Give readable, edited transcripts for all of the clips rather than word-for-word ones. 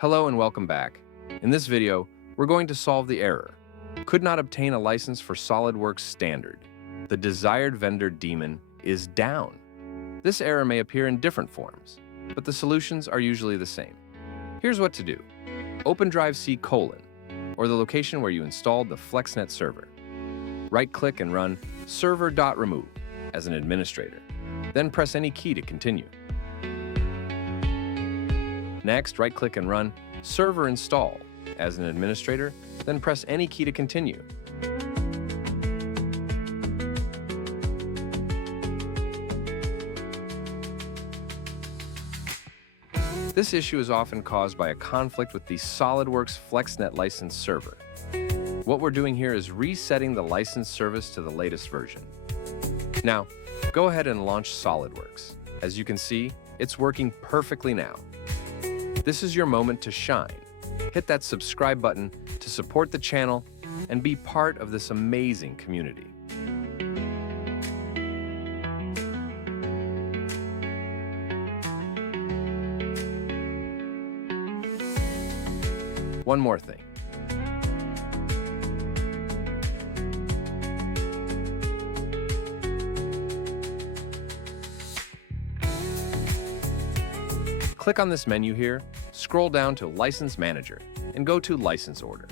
Hello and welcome back. In this video, we're going to solve the error. Could not obtain a license for SOLIDWORKS Standard. The desired vendor Daemon is down. This error may appear in different forms, but the solutions are usually the same. Here's what to do. Open drive C:, or the location where you installed the FlexNet server. Right-click and run Server.remove as an administrator. Then press any key to continue. Next, right-click and run Server Install as an administrator, then press any key to continue. This issue is often caused by a conflict with the SOLIDWORKS FlexNet license server. What we're doing here is resetting the license service to the latest version. Now, go ahead and launch SOLIDWORKS. As you can see, it's working perfectly now. This is your moment to shine. Hit that subscribe button to support the channel and be part of this amazing community. One more thing. Click on this menu here, scroll down to License Manager, and go to License Order.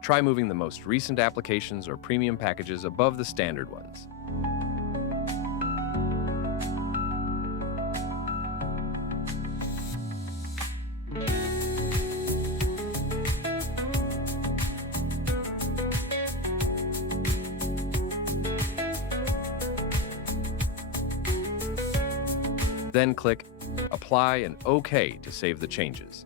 Try moving the most recent applications or premium packages above the standard ones. Then click Apply and OK to save the changes.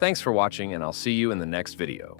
Thanks for watching, and I'll see you in the next video.